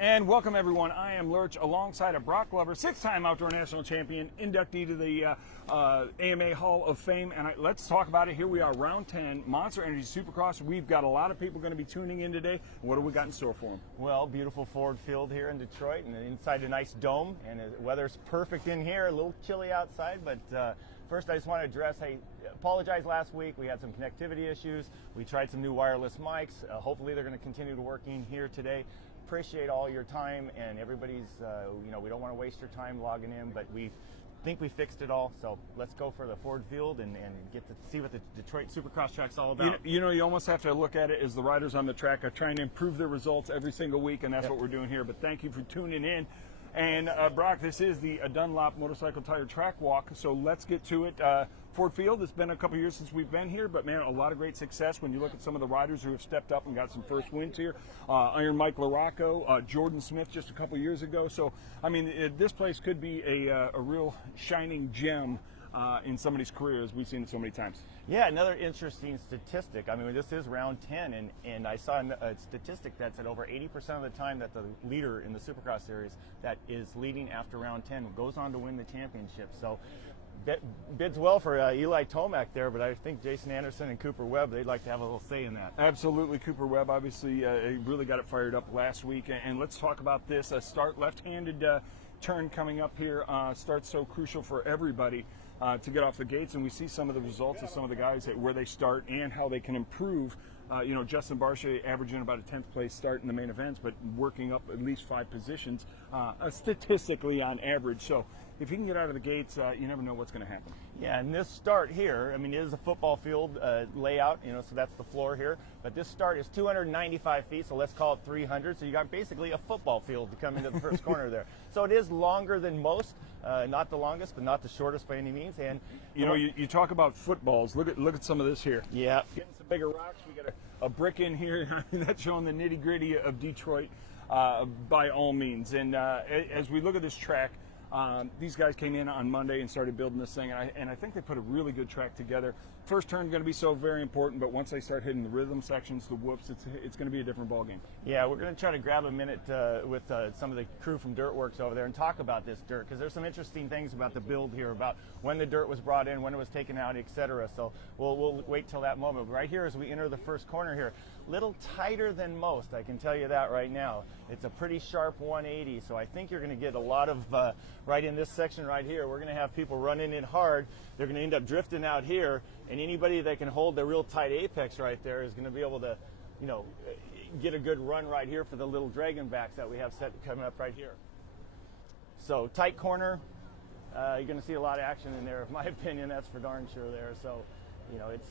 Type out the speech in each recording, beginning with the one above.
And welcome everyone. I am Lurch alongside a Broc lover, 6-time outdoor national champion, inductee to the AMA Hall of Fame. And let's talk about it. Here we are, round 10, Monster Energy Supercross. We've got a lot of people going to be tuning in today. What do we got in store for them? Well, beautiful Ford Field here in Detroit, and inside a nice dome, and the weather's perfect in here. A little chilly outside, but first I just want to address, hey, apologize last week. We had some connectivity issues. We tried some new wireless mics. Hopefully they're going to continue to working here today. Appreciate all your time and everybody's, we don't want to waste your time logging in, but we think we fixed it all. So let's go for the Ford Field and get to see what the Detroit Supercross track's all about. You almost have to look at it as the riders on the track are trying to improve their results every single week, and that's what we're doing here. But thank you for tuning in. And Broc, this is the Dunlop Motorcycle Tire Track Walk, so let's get to it. Ford Field, it's been a couple years since we've been here, but man, a lot of great success when you look at some of the riders who have stepped up and got some first wins here. Iron Mike LaRocco, Jordan Smith just a couple years ago. So, I mean, this place could be a real shining gem in somebody's career, as we've seen it so many times. Yeah, another interesting statistic. I mean, this is round 10, and I saw a statistic that said over 80% of the time that the leader in the Supercross series that is leading after round 10 goes on to win the championship. So bids well for Eli Tomac there, but I think Jason Anderson and Cooper Webb, they'd like to have a little say in that. Absolutely. Cooper Webb obviously really got it fired up last week, and let's talk about this. A start left-handed turn coming up here, starts so crucial for everybody to get off the gates, and we see some of the results of some of the guys where they start and how they can improve. Justin Barcia averaging about a 10th place start in the main events, but working up at least 5 positions statistically on average. So if he can get out of the gates, you never know what's going to happen. Yeah, and this start here, I mean, it is a football field layout, so that's the floor here. But this start is 295 feet, so let's call it 300. So you got basically a football field to come into the first corner there. So it is longer than most. Not the longest, but not the shortest by any means. And you talk about footballs. Look at some of this here. Yeah, getting some bigger rocks. We got a brick in here. I mean, that's showing the nitty gritty of Detroit by all means. And as we look at this track, these guys came in on Monday and started building this thing, and I think they put a really good track together. First turn going to be so very important, but once they start hitting the rhythm sections, the whoops, it's going to be a different ballgame. Yeah, we're going to try to grab a minute with some of the crew from Dirtworks over there and talk about this dirt, because there's some interesting things about the build here, about when the dirt was brought in, when it was taken out, etc. So we'll wait till that moment. But right here, as we enter the first corner here, little tighter than most, I can tell you that right now. It's a pretty sharp 180, so I think you're going to get a lot of, right in this section right here, we're going to have people running in hard. They're going to end up drifting out here, and anybody that can hold the real tight apex right there is going to be able to, get a good run right here for the little dragon backs that we have set coming up right here. So tight corner, you're going to see a lot of action in there, in my opinion. That's for darn sure there. So, it's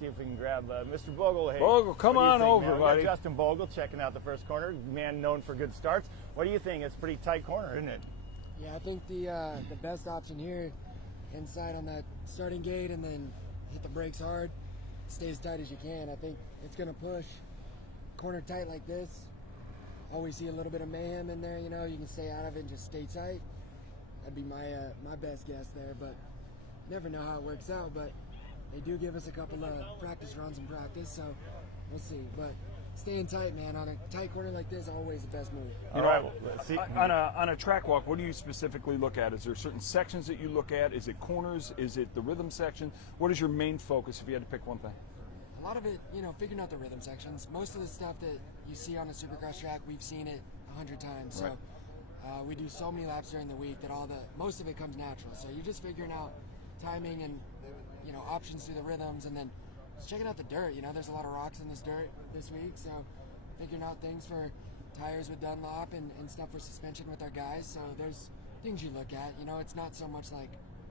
see if we can grab Mr. Bogle. Hey, Bogle, come on over, buddy. Justin Bogle checking out the first corner, man known for good starts. What do you think? It's a pretty tight corner, isn't it? Yeah, I think the best option here, inside on that starting gate, and then hit the brakes hard, stay as tight as you can. I think it's going to push corner tight like this. Always see a little bit of mayhem in there. You can stay out of it and just stay tight. That'd be my best guess there, but never know how it works out. But they do give us a couple of practice runs in practice, so we'll see. But staying tight, man, on a tight corner like this, always the best move. All right, well, let's see. On a track walk, what do you specifically look at? Is there certain sections that you look at? Is it corners? Is it the rhythm section? What is your main focus if you had to pick one thing? A lot of it, figuring out the rhythm sections. Most of the stuff that you see on a Supercross track, we've seen it 100 times. So we do so many laps during the week that most of it comes natural. So you're just figuring out timing and options through the rhythms, and then just checking out the dirt. There's a lot of rocks in this dirt this week, so figuring out things for tires with Dunlop and stuff for suspension with our guys. So there's things you look at. It's not so much like,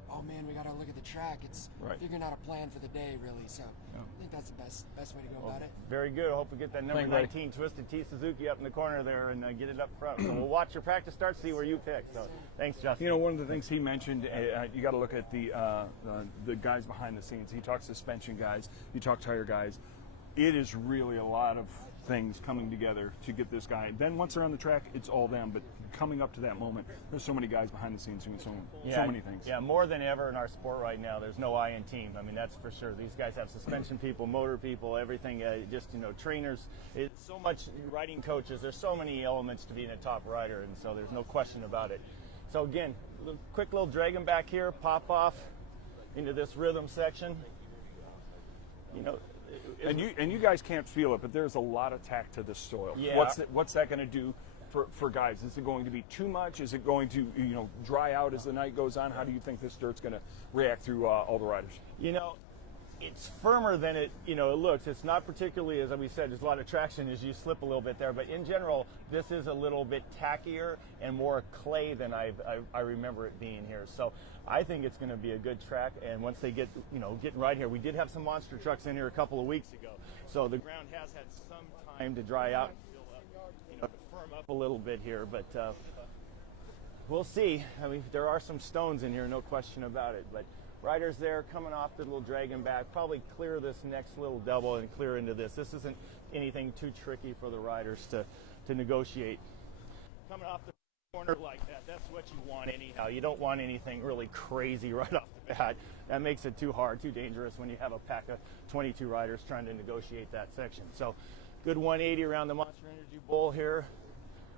oh man, we got to look at the track. It's figuring out a plan for the day, really. So I think that's the best way to go about it. Very good. I hope we get that number 19 Twisted T Suzuki up in the corner there and get it up front. So we'll watch your practice start, see where you pick. So thanks, Justin. One of the things he mentioned, you got to look at the guys behind the scenes. He talks suspension guys. You talk tire guys. It is really a lot of things coming together to get this guy. Then once they're on the track, it's all them. But coming up to that moment, there's so many guys behind the scenes doing so many things. Yeah, more than ever in our sport right now, there's no I in team. I mean, that's for sure. These guys have suspension people, motor people, everything, just, trainers. It's so much riding coaches. There's so many elements to being a top rider, and so there's no question about it. So again, quick little dragon back here, pop off into this rhythm section. And you guys can't feel it, but there's a lot of tack to this soil. Yeah. What's that going to do for guys? Is it going to be too much? Is it going to dry out as the night goes on? How do you think this dirt's going to react through all the riders? It's firmer than it looks. It's not particularly, as we said, there's a lot of traction as you slip a little bit there, but in general, this is a little bit tackier and more clay than I remember it being here. So I think it's going to be a good track, and once they get getting right here, we did have some monster trucks in here a couple of weeks ago, so the ground has had some time to dry out and fill up, to firm up a little bit here, but we'll see. I mean, there are some stones in here, no question about it, but riders there coming off the little dragon back, probably clear this next little double and clear into this. This isn't anything too tricky for the riders to negotiate. Coming off the corner like that, that's what you want anyhow. You don't want anything really crazy right off the bat. That makes it too hard, too dangerous when you have a pack of 22 riders trying to negotiate that section. So good 180 around the Monster Energy Bowl here.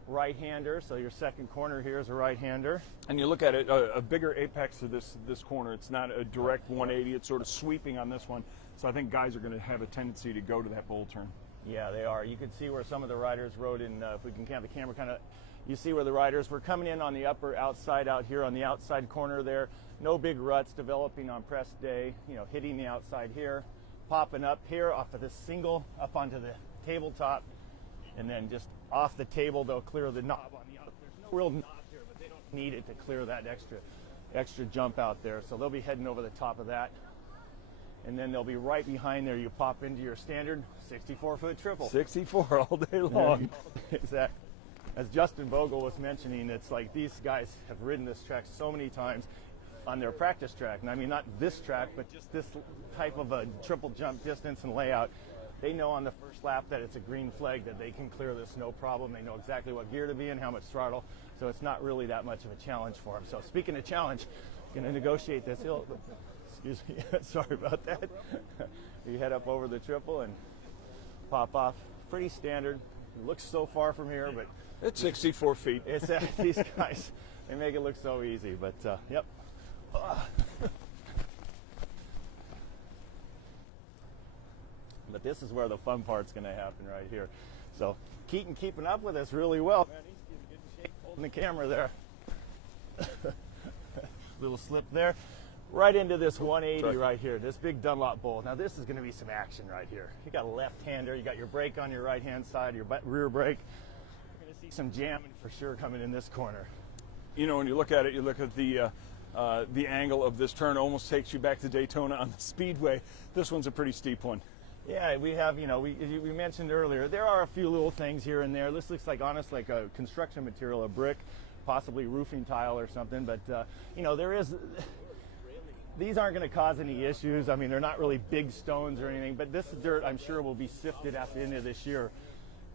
Right-hander, so your second corner here is a right-hander. And you look at it, a bigger apex to this corner. It's not a direct 180. It's sort of sweeping on this one. So I think guys are going to have a tendency to go to that bowl turn. Yeah, they are. You can see where some of the riders rode in, if we can have the camera kind of, you see where the riders were coming in on the upper outside out here on the outside corner there. No big ruts developing on press day, hitting the outside here, popping up here off of this single up onto the tabletop, and then just off the table they'll clear the knob on the outside. There's no real knob here, but they don't need it to clear that extra jump out there. So they'll be heading over the top of that. And then they'll be right behind there. You pop into your standard 64-foot triple. 64 all day long. Exactly. As Justin Vogel was mentioning, it's like these guys have ridden this track so many times on their practice track. And I mean, not this track, but just this type of a triple jump distance and layout. They know on the first lap that it's a green flag, that they can clear this no problem. They know exactly what gear to be in, how much throttle, so it's not really that much of a challenge for them. So speaking of challenge, going to negotiate this. Excuse me, sorry about that. You head up over the triple and pop off. Pretty standard. It looks so far from here, but it's 64 feet. It's these guys, they make it look so easy, but yep. But this is where the fun part's going to happen right here. So Keaton keeping up with us really well. Man, he's in good shape holding the camera there. Little slip there. Right into this 180 right here, this big Dunlop bowl. Now this is going to be some action right here. You got a left-hander, you got your brake on your right-hand side, your rear brake. You're going to see some jamming for sure coming in this corner. When you look at it, you look at the angle of this turn, almost takes you back to Daytona on the speedway. This one's a pretty steep one. Yeah, we have, we mentioned earlier, there are a few little things here and there. This looks like, honest, like a construction material, a brick, possibly roofing tile or something. But, these aren't going to cause any issues. I mean, they're not really big stones or anything. But this dirt, I'm sure, will be sifted at the end of this year.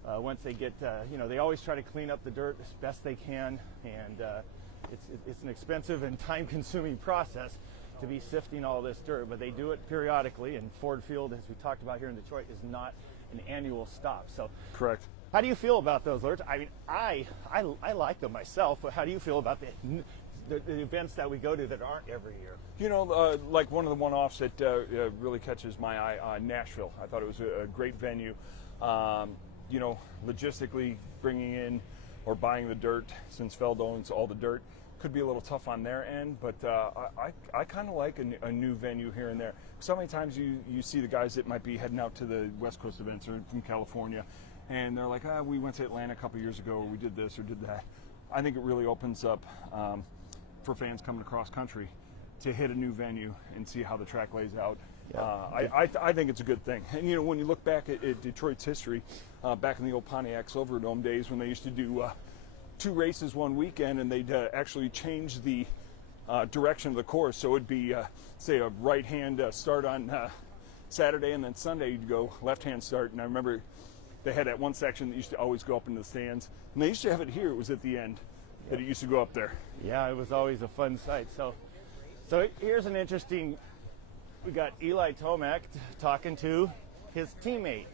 Once they get, they always try to clean up the dirt as best they can. And it's an expensive and time-consuming process to be sifting all this dirt, but they do it periodically, and Ford Field, as we talked about here in Detroit, is not an annual stop. So correct. How do you feel about those, Lurch? I mean, I like them myself, but how do you feel about the events that we go to that aren't every year? Like one of the one-offs that really catches my eye, Nashville. I thought it was a great venue. Logistically bringing in or buying the dirt, since Feld owns all the dirt, could be a little tough on their end, but I kind of like a new venue here and there. So many times you see the guys that might be heading out to the West Coast events or from California, and they're like, we went to Atlanta a couple years ago, or we did this or did that. I think it really opens up for fans coming across country to hit a new venue and see how the track lays out. Yeah. I think it's a good thing. And when you look back at Detroit's history, back in the old Pontiac Silverdome days when they used to do 2 races one weekend, and they'd actually change the direction of the course. So it'd be, say, a right-hand start on Saturday, and then Sunday you'd go left-hand start. And I remember they had that one section that used to always go up into the stands. And they used to have it here. It was at the end that it used to go up there. Yeah, it was always a fun sight. So here's an interesting. We got Eli Tomac talking to his teammate.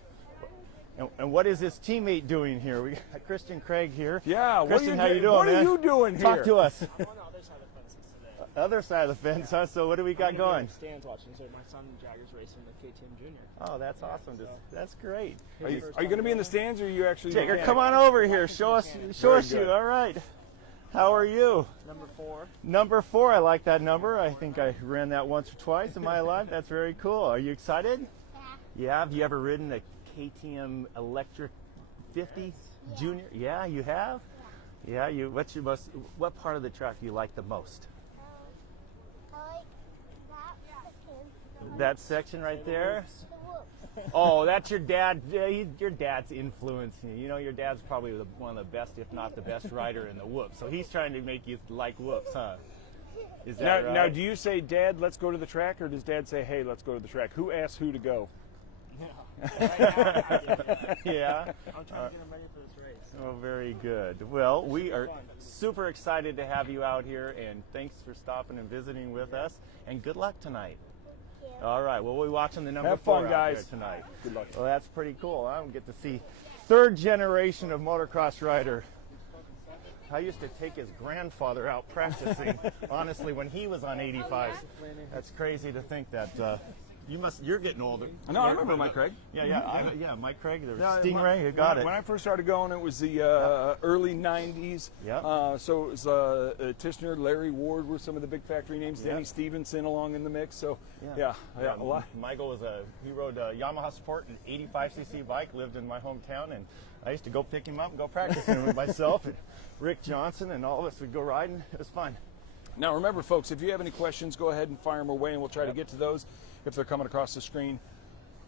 And what is his teammate doing here? We got Christian Craig here. Yeah, Christian, how you doing, what man? are you doing here? Talk to us. I'm on the other side of the fence today. Other side of the fence, huh? So what do we got going? Stands watching. So my son Jagger's racing the KTM Junior. Oh, that's awesome. That's great. Are you going to be in the stands, or are you actually? Jagger, come on over here. Show us you. All right. How are you? Number 4. Number 4. I like that number. I think I ran that once or twice in my life. That's very cool. Are you excited? Yeah. Have you ever ridden a KTM Electric 50 Junior? Yeah, you have. Yeah. What part of the track do you like the most? I like that section. That section right there. Oh, that's your dad. Your dad's influencing you. You know, your dad's probably one of the best, if not the best, rider in the whoop. So he's trying to make you like whoops, huh? Is that right? Now, do you say, Dad, let's go to the track, or does Dad say, hey, let's go to the track? Who asks who to go? Yeah. I'm trying to get him ready for this race. Oh, very good. Well, we are super excited to have you out here, and thanks for stopping and visiting with us. And good luck tonight. All right. Well, we'll be watching the number Have 4 fun, out guys. there tonight. Good luck. Well, that's pretty cool. I don't get to see 3rd generation of motocross rider. I used to take his grandfather out practicing, honestly, when he was on 85. That's crazy to think that you're getting older. No, I remember Mike Craig. Yeah, Mike Craig, the No, Stingray, you got it. When I first started going, it was the early 90s. Yep. So it was Tishner, Larry Ward were some of the big factory names. Denny Stevenson along in the mix. So, yeah, a lot. Michael he rode a Yamaha Sport, an 85cc bike, lived in my hometown, and I used to go pick him up and go practicing with myself and Rick Johnson, and all of us would go riding. It was fun. Now, remember, folks, if you have any questions, go ahead and fire them away, and we'll try to get to those if they're coming across the screen.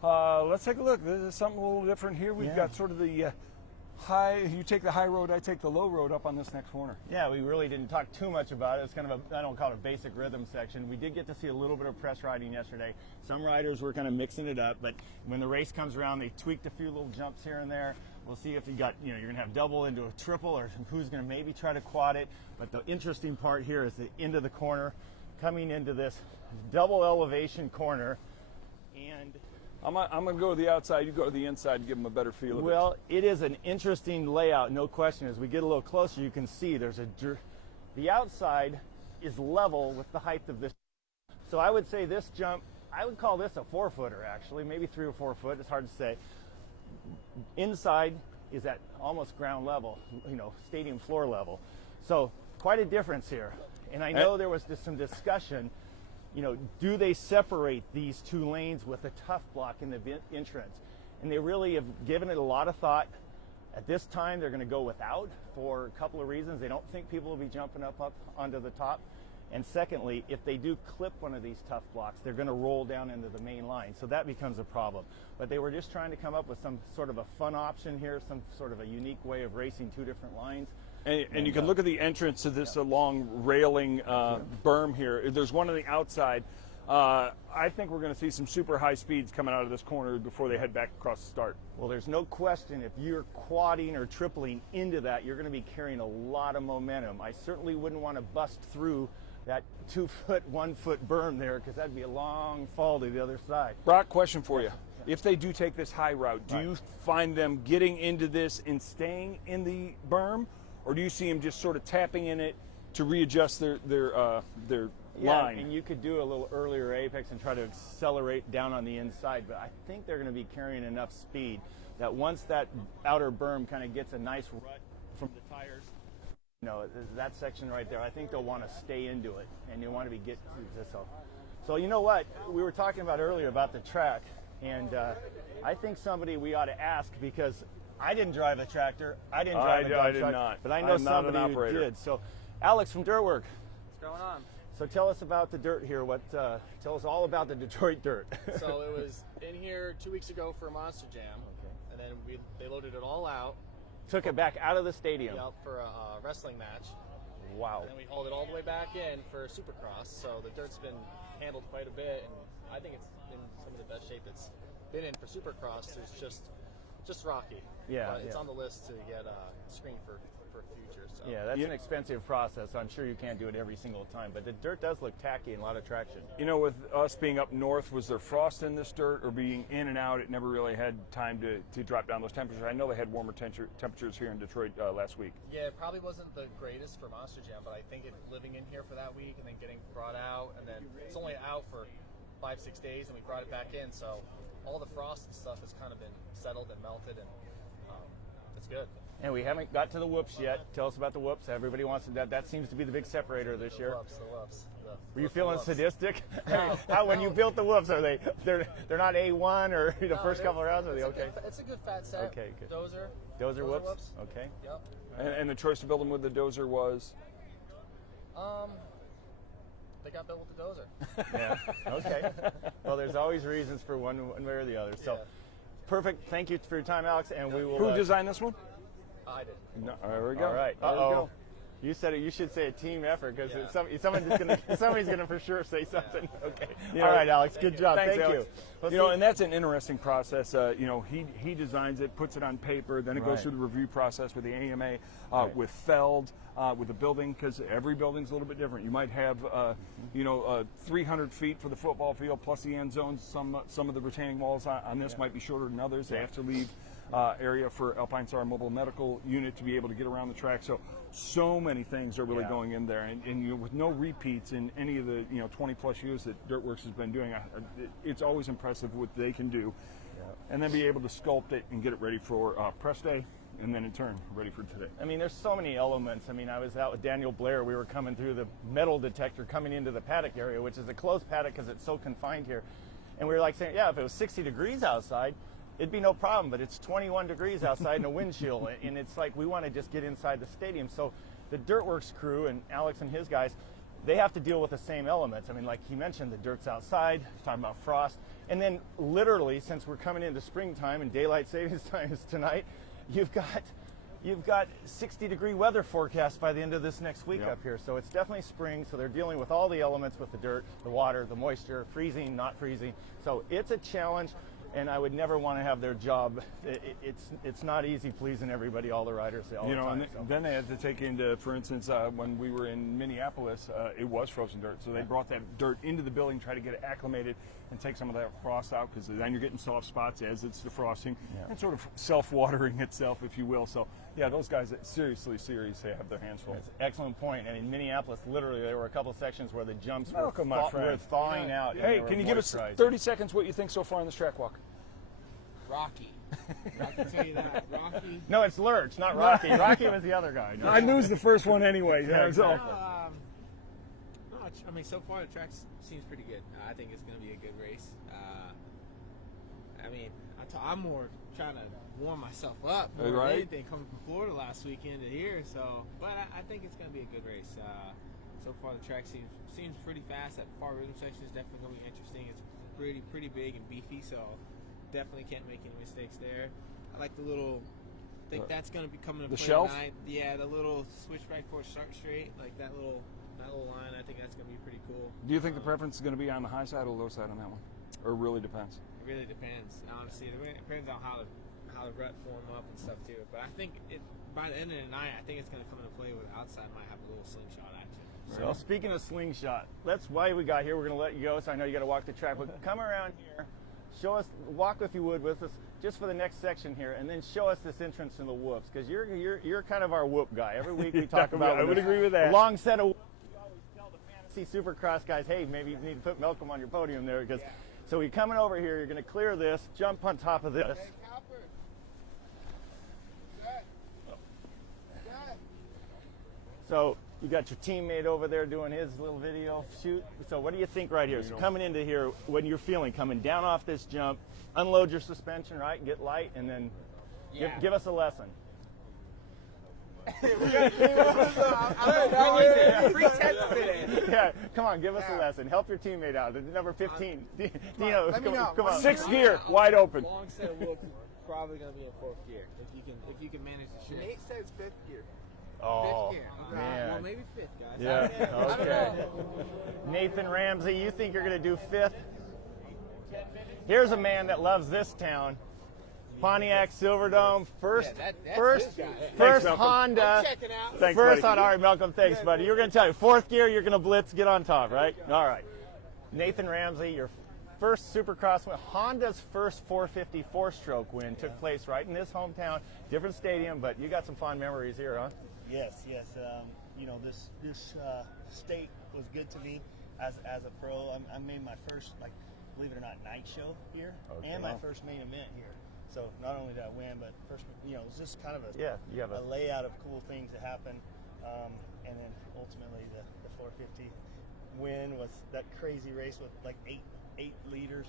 Let's take a look. This is something a little different here. We've got sort of the high, you take the high road, I take the low road up on this next corner. Yeah, we really didn't talk too much about it. It's kind of I don't call it a basic rhythm section. We did get to see a little bit of press riding yesterday. Some riders were kind of mixing it up, but when the race comes around, they tweaked a few little jumps here and there. We'll see if you're going to have double into a triple, or who's going to maybe try to quad it. But the interesting part here is the end of the corner, coming into this double elevation corner. And I'm going to go to the outside. You go to the inside and give them a better feel of it. well, it is an interesting layout, no question. As we get a little closer, you can see the outside is level with the height of this. So I would say this jump, I would call this a 4-footer actually, maybe 3 or 4 foot. It's hard to say. Inside is at almost ground level, stadium floor level. So quite a difference here. And I know there was some discussion, do they separate these 2 lanes with a tough block in the entrance? And they really have given it a lot of thought. At this time, they're going to go without for a couple of reasons. They don't think people will be jumping up onto the top. And secondly, if they do clip one of these tough blocks, they're going to roll down into the main line. So that becomes a problem. But they were just trying to come up with some sort of a fun option here, some sort of a unique way of racing 2 different lines. And you can look at the entrance to this long railing berm here. There's one on the outside. I think we're going to see some super high speeds coming out of this corner before they head back across the start. Well, there's no question if you're quadding or tripling into that, you're going to be carrying a lot of momentum. I certainly wouldn't want to bust through that 2-foot, 1-foot berm there, because that'd be a long fall to the other side. Broc, question for you. If they do take this high route, do you find them getting into this and staying in the berm, or do you see them just sort of tapping in it to readjust their line? And you could do a little earlier apex and try to accelerate down on the inside, but I think they're going to be carrying enough speed that once that outer berm kind of gets a nice rut from the tires, that section right there, I think they'll want to stay into it, and they want to be get to this. So you know what? We were talking about earlier about the track, and I think somebody we ought to ask, because I didn't drive a tractor. I didn't drive a dump I did truck, not. But I know I'm not an somebody who operator. did. So Alex from Dirtwork. What's going on? So tell us about the dirt here. Tell us all about the Detroit dirt. So it was in here 2 weeks ago for a Monster Jam, and then they loaded it all out. Took it back out of the stadium. For a wrestling match. Wow. And then we hauled it all the way back in for Supercross. So the dirt's been handled quite a bit, and I think it's in some of the best shape it's been in for Supercross. There's just just rocky. Yeah, but it's yeah. on the list to get screened for future. So. Yeah, that's an expensive process. So I'm sure you can't do it every single time, but the dirt does look tacky and a lot of traction. You know, with us being up north, was there frost in this dirt, or being in and out, it never really had time to drop down those temperatures? I know they had warmer temperatures here in Detroit last week. Yeah, it probably wasn't the greatest for Monster Jam, but I think living in here for that week and then getting brought out, and then it's only out for 5-6 days, and we brought it back in, so all the frost and stuff has kind of been settled and melted, and it's good. And we haven't got to the whoops yet. Tell us about the whoops. Everybody wants to, that seems to be the big separator this year. The whoops. Were you feeling sadistic? No. How when you built the whoops, they're not A1 or the first couple of rounds? Are they okay? It's a good fat set. Okay, good. Dozer whoops? Okay. Yep. And the choice to build them with the dozer was? They got built with the dozer. Yeah. Okay. Well, there's always reasons for one way or the other. So, perfect. Thank you for your time, Alex. And we will. Who designed this one? I did. No, there we go. All right. There we go. You said it. You should say a team effort because somebody's gonna for sure say something. Okay. Yeah. All right, Alex. Good job. Thanks, Thank Alex. you. You know, and that's an interesting process. You know, he designs it, puts it on paper, then it goes through the review process with the AMA, with Feld, with the building, because every building's a little bit different. You might have, 300 feet for the football field plus the end zones. Some of the retaining walls on this might be shorter than others. They have to leave area for Alpine Star Mobile Medical Unit to be able to get around the track. So many things are really going in there, and you know, with no repeats in any of the 20 plus years that Dirtworks has been doing, it's always impressive what they can do, and then be able to sculpt it and get it ready for press day, and then in turn ready for today. I mean, there's so many elements. I mean, I was out with Daniel Blair. We were coming through the metal detector coming into the paddock area, which is a closed paddock because it's so confined here, and we were like saying, yeah, if it was 60 degrees outside, it'd be no problem, but it's 21 degrees outside in a wind chill, and it's like we want to just get inside the stadium. So the Dirtworks crew and Alex and his guys, they have to deal with the same elements. I mean, like he mentioned, the dirt's outside, talking about frost, and then literally, since we're coming into springtime and daylight savings time is tonight, you've got 60-degree weather forecast by the end of this next week up here. So it's definitely spring, so they're dealing with all the elements with the dirt, the water, the moisture, freezing, not freezing. So it's a challenge. And I would never want to have their job. It's not easy pleasing everybody, all the riders, all the time. And then they had to take into, for instance, when we were in Minneapolis, it was frozen dirt. So they brought that dirt into the building, try to get it acclimated and take some of that frost out, because then you're getting soft spots as it's defrosting and sort of self-watering itself, if you will. So, yeah, those guys seriously have their hands full. That's an excellent point. And in Minneapolis, literally, there were a couple sections where the jumps Welcome, were, my friend. were thawing out. Hey, can you give us 30 seconds what you think so far on this track walk? Rocky. I can tell you that. Rocky. No, it's Lurch, not Rocky. Rocky was the other guy. No. I lose the first one anyway. Yeah, exactly. I mean, so far the track seems pretty good. I think it's going to be a good race. I mean, I'm more trying to warm myself up more than anything, coming from Florida last weekend to here. So, but I think it's going to be a good race. So far the track seems pretty fast. That far rhythm section is definitely going to be interesting. It's pretty big and beefy, so definitely can't make any mistakes there. I like the little. I think that's going to be coming to the play shelf. tonight. Yeah, the little switchback for straight, like that little line. I think that's going to be pretty cool. Do you think the preference is going to be on the high side or low side on that one, or it really depends? It really depends. Honestly, it depends on how the rut form up and stuff too. But I think by the end of the night, I think it's going to come into play with outside might have a little slingshot action. So speaking of slingshot, that's why we got here. We're going to let you go, so I know you got to walk the track, but come around here. Show us, walk if you would with us, just for the next section here, and then show us this entrance to the whoops, because you're kind of our whoop guy. Every week we talk about. I would agree with that. A long set of. We always tell the fantasy Supercross guys, hey, maybe you need to put Malcolm on your podium there, because. So we're coming over here. You're going to clear this, jump on top of this. So you got your teammate over there doing his little video shoot. So what do you think right here? So coming into here, when you're feeling coming down off this jump, unload your suspension, right? Get light, and then give us a lesson. Yeah, come on, give us a lesson. Help your teammate out. Number 15, Dino, come on. Sixth gear, wide open. Long set of whoops, probably going to be in fourth gear if you can manage the shift. Nate says fifth gear. Oh, Fifth gear. man. Well, maybe fifth, guys. Yeah, okay. Nathan Ramsey, you think you're going to do fifth? Here's a man that loves this town. Pontiac Silverdome, first that's first his guy. first Malcolm. Honda. Checking out. Thanks, First buddy. on, all right, Malcolm, thanks, buddy. You're going to tell you, fourth gear, you're going to blitz, get on top, right? All right. Nathan Ramsey, your first Supercross win. Honda's first 450 four-stroke win took place right in this hometown, different stadium, but you got some fond memories here, huh? Yes. You know, this state was good to me as a pro. I made my first, like, believe it or not, night show here, and my first main event here. So not only did I win, but first, you know, it was just kind of a layout of cool things that happened, and then ultimately the 450 win was that crazy race with like eight leaders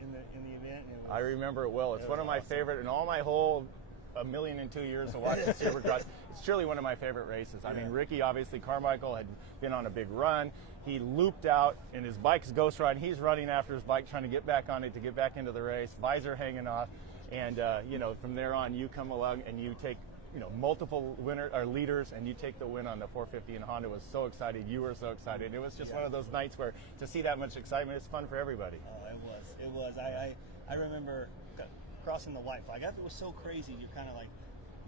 in the event. And it was, I remember it well. It's one of my favorite in all my whole 1,002 years of watching Supercross. It's truly one of my favorite races. I mean, Ricky, obviously, Carmichael had been on a big run. He looped out, and his bike's ghost ride. He's running after his bike, trying to get back on it to get back into the race. Visor hanging off, and you know, from there on, you come along and you take, you know, multiple leaders, and you take the win on the 450. And Honda was so excited. You were so excited. It was just one of those nights where to see that much excitement, it's fun for everybody. Oh, it was. I remember crossing the white flag. It was so crazy. You're kind of like,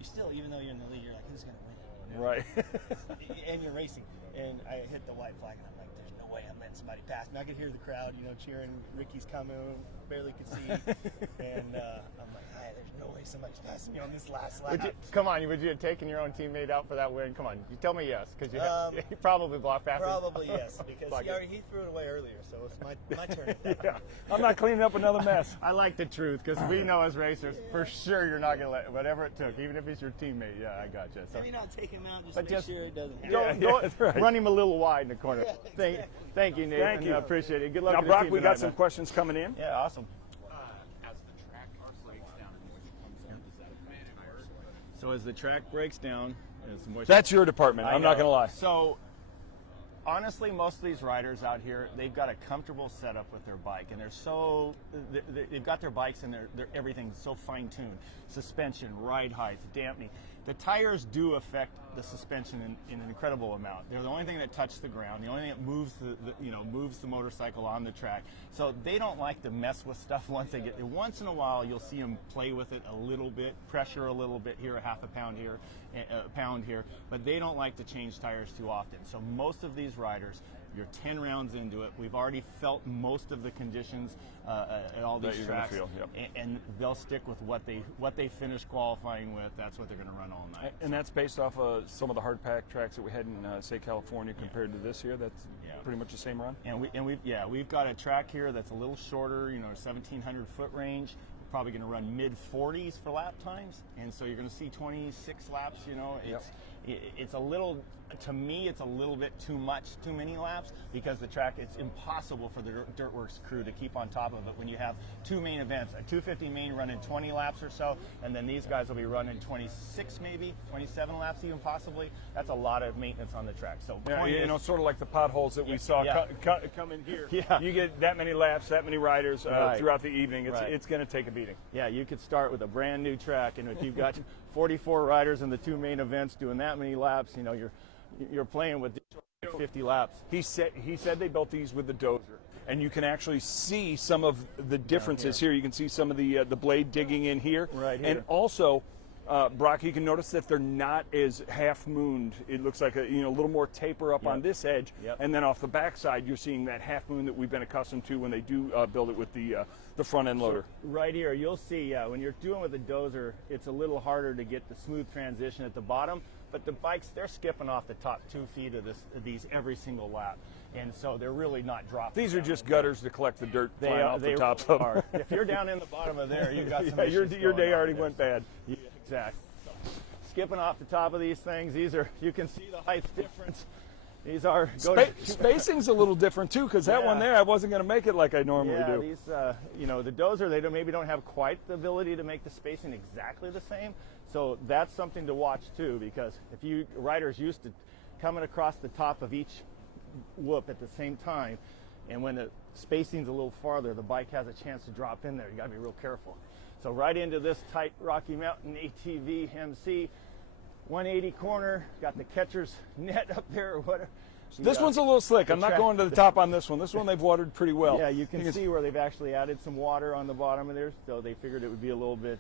you still, even though you're in the lead, you're like, who's going to win? You know? Right. And you're racing. And I hit the white flag, and I'm like, there's no way I'm letting somebody pass. And I could hear the crowd, you know, cheering. Ricky's coming, barely could see. And I'm like, hey, there's no way somebody's passing me on this last lap. Come on, would you have taken your own teammate out for that win? Come on, you tell me yes, because you probably blocked past him. Probably yes, because he threw it away earlier, so it's my turn at that. Yeah. I'm not cleaning up another mess. I like the truth, because we know as racers, for sure you're not going to let whatever it took, even if it's your teammate. Yeah, I got you. So, Maybe not take him out, but just make sure it doesn't happen. don't right. run him a little wide in the corner. exactly. Thank you, Nathan. Thank you. I appreciate it. Good luck Now, with the Brock, team we got tonight, some man. questions coming in. Yeah, awesome. As the track breaks down and moisture comes in, does that affect tires? So as the track breaks down, That's your department. I'm not going to lie. So honestly, most of these riders out here, they've got a comfortable setup with their bike, and they've got their bikes and they're everything's so fine-tuned. Suspension, ride height, dampening. The tires do affect the suspension in an incredible amount. They're the only thing that touch the ground, the only thing that moves the motorcycle on the track. So they don't like to mess with stuff once they get there. Once in a while, you'll see them play with it a little bit, pressure a little bit here, a half a pound here, a pound here, but they don't like to change tires too often. So most of these riders, you're 10 rounds into it. We've already felt most of the conditions at all these tracks, feel, yep. and they'll stick with what they finish qualifying with. That's what they're going to run all night. And that's based off of some of the hard pack tracks that we had in, say, California compared to this year. That's pretty much the same run. And we've got a track here that's a little shorter, 1,700 foot range. We're probably going to run mid 40s for lap times, and so you're going to see 26 laps. It's a little, to me, it's a little bit too many laps, because the track, it's impossible for the Dirtworks crew to keep on top of it when you have two main events, a 250 main running 20 laps or so, and then these guys will be running 26 maybe, 27 laps even possibly. That's a lot of maintenance on the track. So sort of like the potholes that we saw come in here. Yeah. You get that many laps, that many riders Right. throughout the evening. Right. It's going to take a beating. Yeah, you could start with a brand new track, and if you've got 44 riders in the two main events doing that many laps, you're playing with 50 laps. He said they built these with the dozer, and you can actually see some of the differences here. You can see some of the blade digging in here. Right here. And also, Brock, you can notice that they're not as half-mooned. It looks like a little more taper up on this edge, and then off the backside, you're seeing that half moon that we've been accustomed to when they do build it with the front end loader. So right here, you'll see when you're doing with the dozer, it's a little harder to get the smooth transition at the bottom. But the bikes, they're skipping off the top 2 feet of these every single lap, and so they're really not dropping. These are just gutters to collect the dirt flying off the tops really of them. are. If you're down in the bottom of there, you've got some your issues day going on already there. went bad. Yeah, exactly. So, skipping off the top of these things, you can see the height difference. These are spacing's a little different too, because that one there I wasn't going to make it like I normally do. These the dozer, they maybe don't have quite the ability to make the spacing exactly the same. So that's something to watch too, because if riders used to coming across the top of each whoop at the same time, and when the spacing's a little farther, the bike has a chance to drop in there. You got to be real careful. So right into this tight Rocky Mountain ATV MC, 180 corner, got the catcher's net up there or whatever. This one's a little slick. I'm not going to the top on this one. This one they've watered pretty well. Yeah, you can see where they've actually added some water on the bottom of there, so they figured it would be a little bit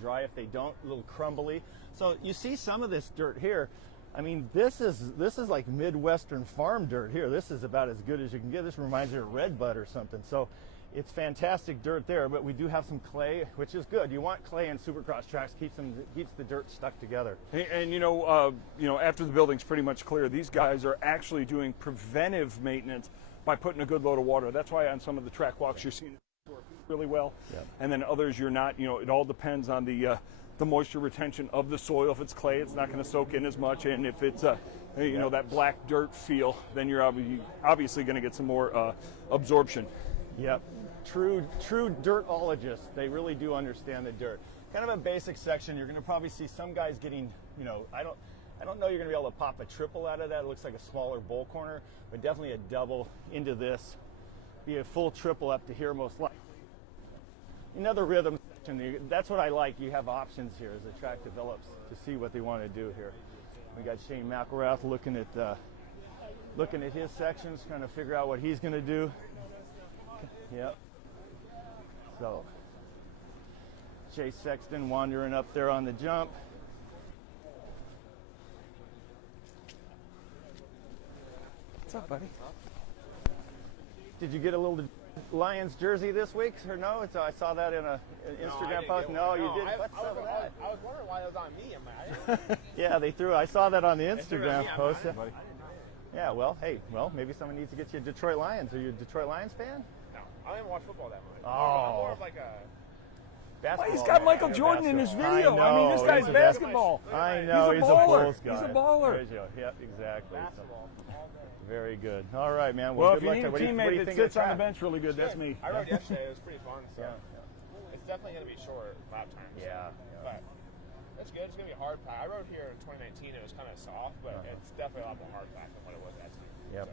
dry. If they don't, a little crumbly. So you see some of this dirt here. I mean, this is like Midwestern farm dirt here. This is about as good as you can get. This reminds me of red bud or something. So it's fantastic dirt there, but we do have some clay, which is good. You want clay in Supercross tracks, keeps the dirt stuck together. And after the building's pretty much clear, these guys are actually doing preventive maintenance by putting a good load of water. That's why on some of the track walks you're seeing it work really well, and then others you're not. It all depends on the moisture retention of the soil. If it's clay, it's not going to soak in as much, and if it's that black dirt feel, then you're obviously going to get some more absorption. Yep. True dirtologists. They really do understand the dirt. Kind of a basic section. You're going to probably see some guys getting, I don't know you're going to be able to pop a triple out of that. It looks like a smaller bowl corner, but definitely a double into this. Be a full triple up to here most likely. Another rhythm section. That's what I like. You have options here as the track develops to see what they want to do here. We got Shane McElrath looking at his sections, trying to figure out what he's going to do. Yep. So, Chase Sexton wandering up there on the jump. What's up, buddy? Did you get a little Lions jersey this week or no? I saw that in an Instagram post. No, you didn't. What's up with that? I was wondering why it was on me. Yeah, they threw. I saw that on the Instagram post. Yeah, well, maybe someone needs to get you a Detroit Lions. Are you a Detroit Lions fan? No, I don't even watch football that much. Oh. I'm more of like a basketball. He's got Michael Jordan in his video. I mean, this guy's basketball. I know, he's a Bulls guy. He's a baller. Yep, exactly. basketball. Very good. All right, man. Well, good if you luck need to- a what do you teammate that think sits of on the track? bench really good, that's me. I rode yesterday. It was pretty fun. So Yeah. it's definitely going to be short lap times. Yeah. But it's good. It's going to be a hard pack. I rode here in 2019. It was kind of soft, but it's definitely a lot more hard pack than what it was last time. Yep.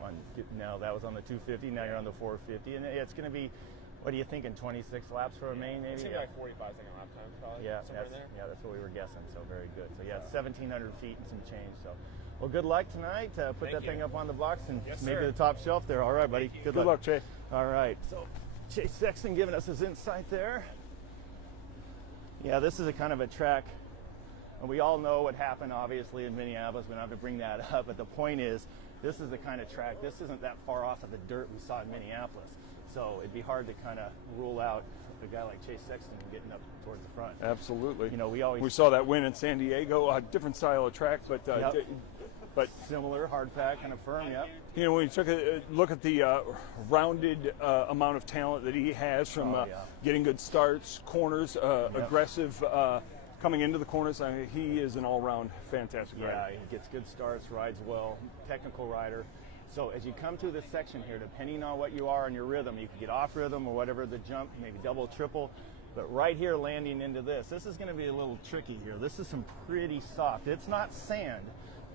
Now that was on the 250. Now you're on the 450, and it's going to be. What do you think in 26 laps for a main? Maybe. It's going to be like 45 second lap times probably. Yeah, somewhere in there. that's what we were guessing. So very good. So yeah, 1,700 feet and some change. So, well, good luck tonight. Put that thing up on the box and Yes, maybe sir. the top shelf there. All right, buddy. Good Good luck, Chase. All right. So Chase Sexton giving us his insight there. Yeah, this is a kind of a track, and we all know what happened obviously in Minneapolis. We don't have to bring that up, but the point is, this is the kind of track. This isn't that far off of the dirt we saw in Minneapolis. So it'd be hard to kind of rule out a guy like Chase Sexton getting up towards the front. Absolutely. You know, we saw that win in San Diego, a different style of track, but but similar, hard pack, kind of firm, yep. you know, when you took a look at the rounded amount of talent that he has from getting good starts, corners, aggressive coming into the corners, he is an all-round fantastic rider. Yeah, he gets good starts, rides well, technical rider. So as you come through this section here, depending on what you are in your rhythm, you can get off rhythm or whatever the jump, maybe double, triple. But right here landing into this is going to be a little tricky here. This is some pretty soft. It's not sand,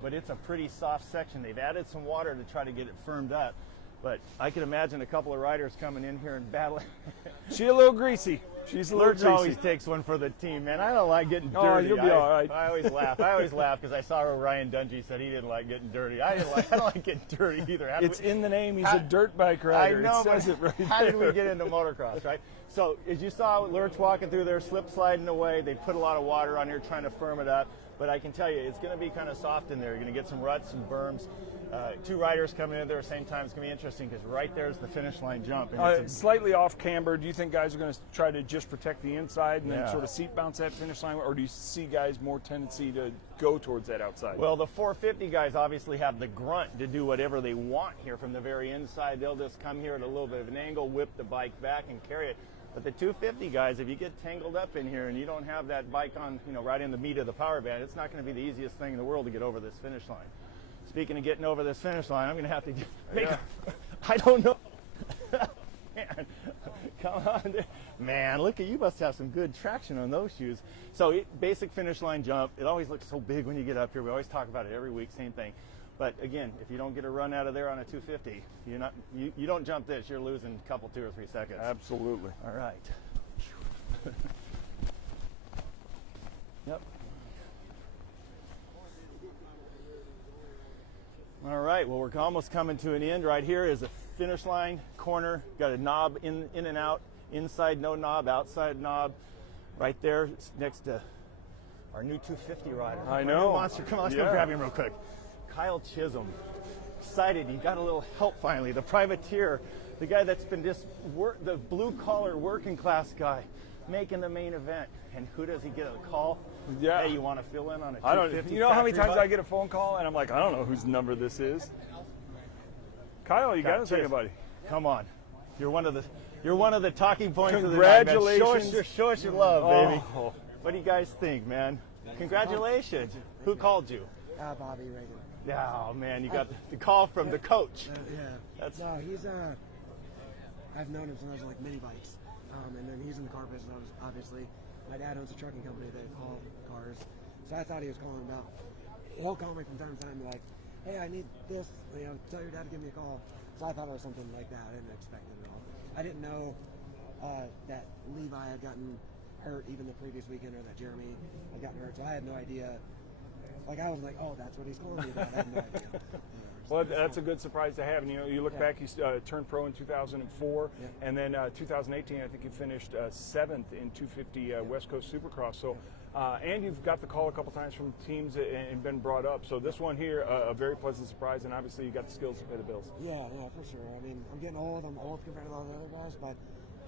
but it's a pretty soft section. They've added some water to try to get it firmed up. But I can imagine a couple of riders coming in here and battling. She's a little greasy. She's a little Lurch greasy. always takes one for the team, man. I don't like getting dirty. Oh, you'll be all right. I always laugh. I always laugh because I saw where Ryan Dungey said he didn't like getting dirty. I don't like getting dirty either. It's in the name. He's a dirt bike rider. I know, it says it right how there. did we get into motocross, right? So as you saw Lurch walking through there, slip sliding away, they put a lot of water on here trying to firm it up. But I can tell you, it's going to be kind of soft in there. You're going to get some ruts and berms. Two riders coming in there at the same time. It's going to be interesting because right there's the finish line jump. And Slightly off camber. Do you think guys are going to try to just protect the inside and then Yeah. sort of seat bounce that finish line, or do you see guys more tendency to go towards that outside? Well, the 450 guys obviously have the grunt to do whatever they want here from the very inside. They'll just come here at a little bit of an angle, whip the bike back, and carry it. But the 250 guys, if you get tangled up in here and you don't have that bike on, right in the meat of the power band, it's not going to be the easiest thing in the world to get over this finish line. Speaking of getting over this finish line, I'm going to have to I don't know. Man, come on. Man, look at you. Must have some good traction on those shoes. So basic finish line jump. It always looks so big when you get up here. We always talk about it every week, same thing. But again, if you don't get a run out of there on a 250, you don't jump this, you're losing a couple, 2 or 3 seconds. Absolutely. All right. Yep. All right. right, well, we're almost coming to an end. Right here is a finish line corner. Got a knob in and out. Inside, no knob. Outside, knob. Right there, it's next to our new 250 rider. I Our know. new monster. Come on, let's go grab him real quick. Kyle Chisholm. Excited. He got a little help finally. The privateer, the guy that's been just the blue-collar working class guy, making the main event. And who does he get a call? Yeah. Hey, you want to fill in on a 250? I don't. You know how many times factory I get a phone call and I'm like, I don't know whose number this is. Kyle, you got to say, buddy. Come on, you're one of the talking points of the Congratulations. night, man. Show us your love, baby. Oh. What do you guys think, man? Congratulations. Who called you? Bobby Reagan. Oh man, you got the call from the coach. Yeah. No, he's I've known him since I was like mini bikes, and then he's in the car business. Obviously, my dad owns a trucking company that call cars, so I thought he was calling about. He'll call me from time to time, like, "Hey, I need this. Tell your dad to give me a call." So I thought it was something like that. I didn't expect it at all. I didn't know that Levi had gotten hurt even the previous weekend, or that Jeremy had gotten hurt. So I had no idea. Like, I was like, oh, that's what he's calling me about. I had no idea. Well, that's a good surprise to have. And, you look back, you turned pro in 2004, and then 2018, I think you finished 7th in 250 West Coast Supercross. So, and you've got the call a couple times from teams and been brought up. So this one here, a very pleasant surprise, and obviously you got the skills to pay the bills. Yeah, for sure. I mean, I'm getting old. I'm old compared to a lot of the other guys, but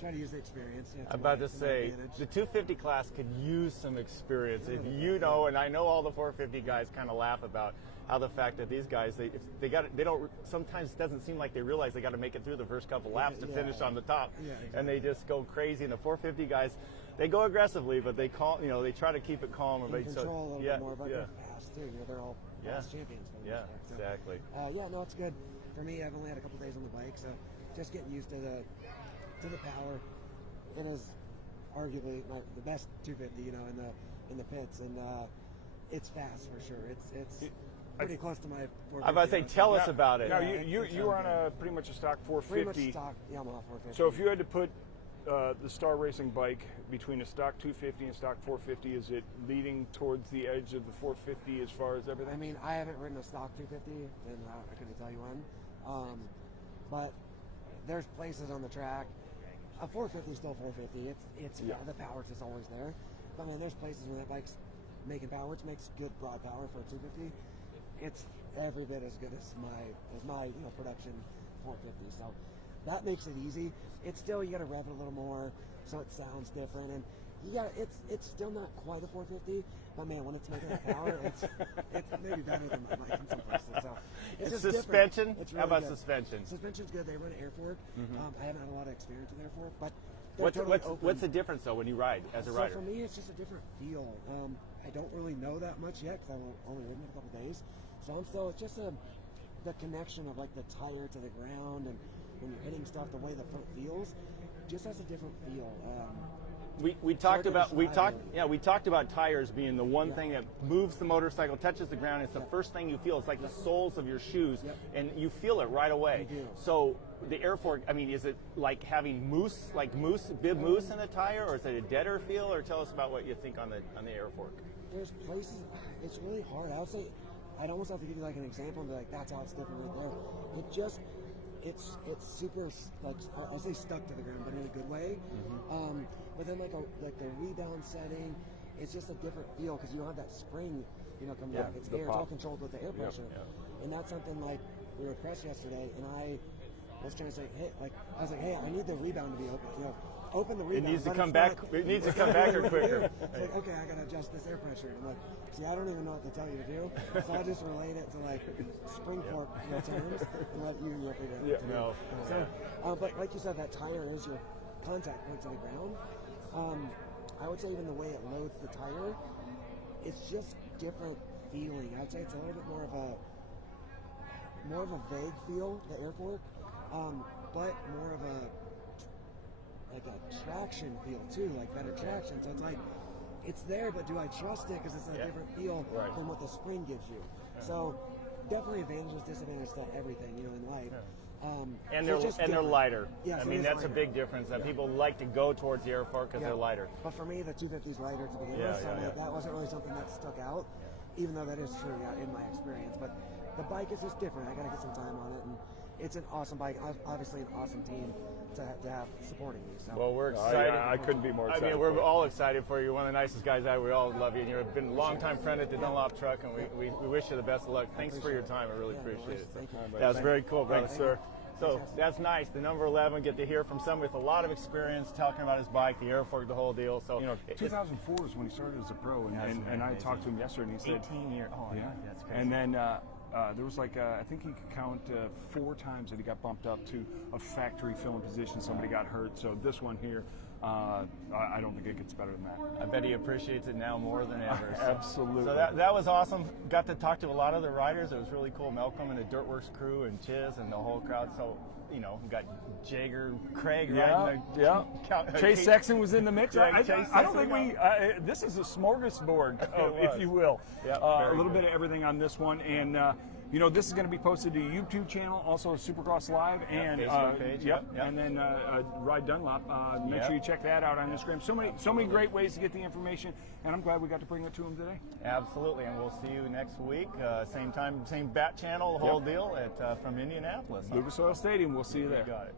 try to use the experience. I'm about to say, the 250 class could use some experience. If you know, and I know all the 450 guys kind of laugh about how the fact that these guys, they don't, sometimes it doesn't seem like they realize they got to make it through the first couple laps to finish on the top. Yeah, exactly. And they just go crazy. And the 450 guys, they go aggressively, but they they try to keep it calm. They control a little bit more, but they're fast too. They're all past champions for the most part. So, exactly. No, it's good. For me, I've only had a couple days on the bike, so just getting used to the power. It is arguably the best 250, in the pits, and it's fast for sure. It's pretty close to my 450. I was about to say, tell us about it. Now, you were on pretty much a stock 450. Pretty much stock Yamaha 450. So if you had to put the Star Racing bike between a stock 250 and stock 450, is it leading towards the edge of the 450 as far as everything? I mean, I haven't ridden a stock 250, and I couldn't tell you when. But there's places on the track. A 450 is still 450. The power's just always there. But I mean, there's places where that bike's making power, which makes good broad power for a 250. It's every bit as good as my production 450. So that makes it easy. It's still, you got to rev it a little more so it sounds different, and it's still not quite a 450. But man, when it's making that power, it's maybe better than my bike in some places. So it's just suspension. It's really How about good. suspension? Suspension's good. They run an air fork. I haven't had a lot of experience with air fork, but What's the difference though when you ride as a rider? For me, it's just a different feel. I don't really know that much yet because I've only ridden it a couple days. So it's just the connection of like the tire to the ground, and when you're hitting stuff, the way the front feels, just has a different feel. We talked about tires being the one thing that moves the motorcycle, touches the ground. It's the first thing you feel. It's like the soles of your shoes, and you feel it right away. So the air fork, I mean, is it like having bib moose in the tire, or is it a deader feel? Or tell us about what you think on the air fork. There's places, it's really hard. I would say, I'd almost have to give you like an example and be like, that's how it's different right there. It's super, like, I'll say stuck to the ground, but in a good way. But then like the rebound setting, it's just a different feel because you don't have that spring, coming back. It's air. It's all controlled with the air pressure, and that's something like we were pressed yesterday, and I was trying to say, hey, I was like, hey, I need the rebound to be open. Open the rebound. It needs to come back. It needs to come back or quicker. It's like, okay, I gotta adjust this air pressure. And I'm like, see, I don't even know what to tell you to do. So I just relate it to like spring fork terms and let you figure it out. But like you said, that tire is your contact point to the ground. I would say even the way it loads the tire, it's just different feeling. I would say it's a little bit more of a vague feel, the air fork, but more of a traction feel too, like better traction. So it's like, it's there, but do I trust it because it's a different feel than what the spring gives you. So definitely advantages, disadvantages to everything, in life. And they're lighter. Yeah, I mean, that's a big difference. That people like to go towards the air fork because they're lighter. But for me, the 250 is lighter to begin with, so that wasn't really something that stuck out. even though that is true in my experience. But the bike is just different. I got to get some time on it, and it's an awesome bike. Obviously, an awesome team to have supporting me. So. Well, we're excited. I couldn't be more excited. I mean, we're all excited for you. You're one of the nicest guys out. We all love you. And you've been a long-time friend at the Dunlop truck, and we wish you the best of luck. Thanks for your time. I really appreciate it. Thank you. That was very cool, brother. Thanks, sir. So that's nice. The number 11, get to hear from someone with a lot of experience talking about his bike, the air fork, the whole deal. So 2004 is when he started as a pro, and I talked to him yesterday, and he said 18 years. Oh, yeah, that's crazy. And then there was like I think he could count 4 times that he got bumped up to a factory filling position. Somebody got hurt. So this one here, I don't think it gets better than that. I bet he appreciates it now more than ever. So. Absolutely. So that was awesome. Got to talk to a lot of the riders. It was really cool. Malcolm and the Dirtworks crew and Chiz and the whole crowd. So, we got Jager, Craig riding. Chase Sexton was in the mix. I don't think this is a smorgasbord, if you will. A little bit of everything on this one. And, this is going to be posted to the YouTube channel, also Supercross Live, and Facebook page. And then Ride Dunlop. Make sure you check that out on Instagram. So many great ways to get the information, and I'm glad we got to bring it to him today. Absolutely, and we'll see you next week, same time, same bat channel, the whole deal from Indianapolis. Lucas Oil Stadium. We'll see you there. You got it.